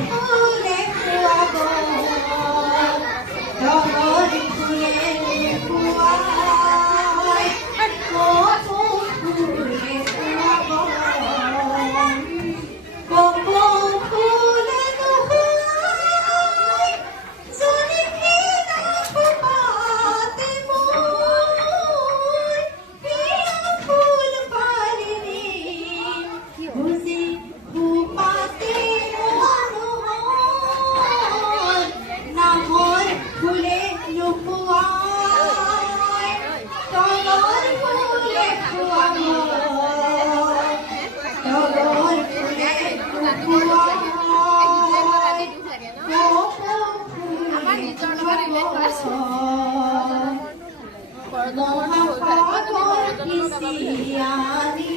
ফুলে খুয়াবো টগর ফুলে খুয়াই কোপো ফুলে খুয়াবো কোপো ফুলে খুয়াই জনি খেলা খুপাতে মোর প্রিয় ফুল পারিনি খুশি খুপাতে মনোহর নাহর ফুলে লুকুয়ায় টগর ফুলে খুয়াবো টগর ফুলে লুকুয়ায় মহাপাগল কিসিয়ানি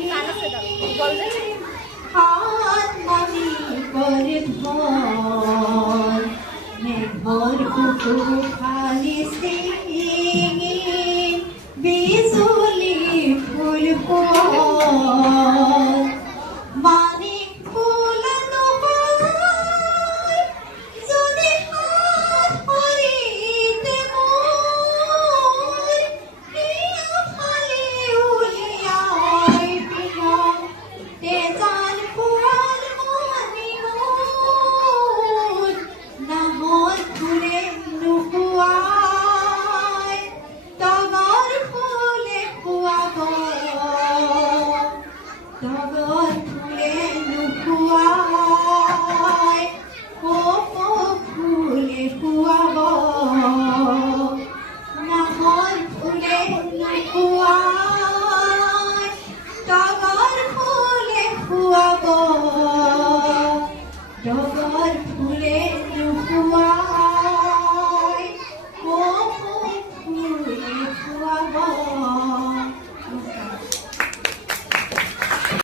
হাত মানি করে ভর মেঘর কুকুর খালি সিঙি বিজুলি ফুল পোয় মানিক ফুল নহয় যদি হাত হরিতে মোর প্রিয় ফালে উলিয়াই পিঙং তেজাল ফুল মনি মোর নাহর ফুলে লুকুয়াই টগর ফুলে খুয়াবো টগর ফুলে লুকুয়াই কোপো ফুলে খুয়াবো নাহর ফুলে লুকুয়াই টগর ফুলে খুয়াবো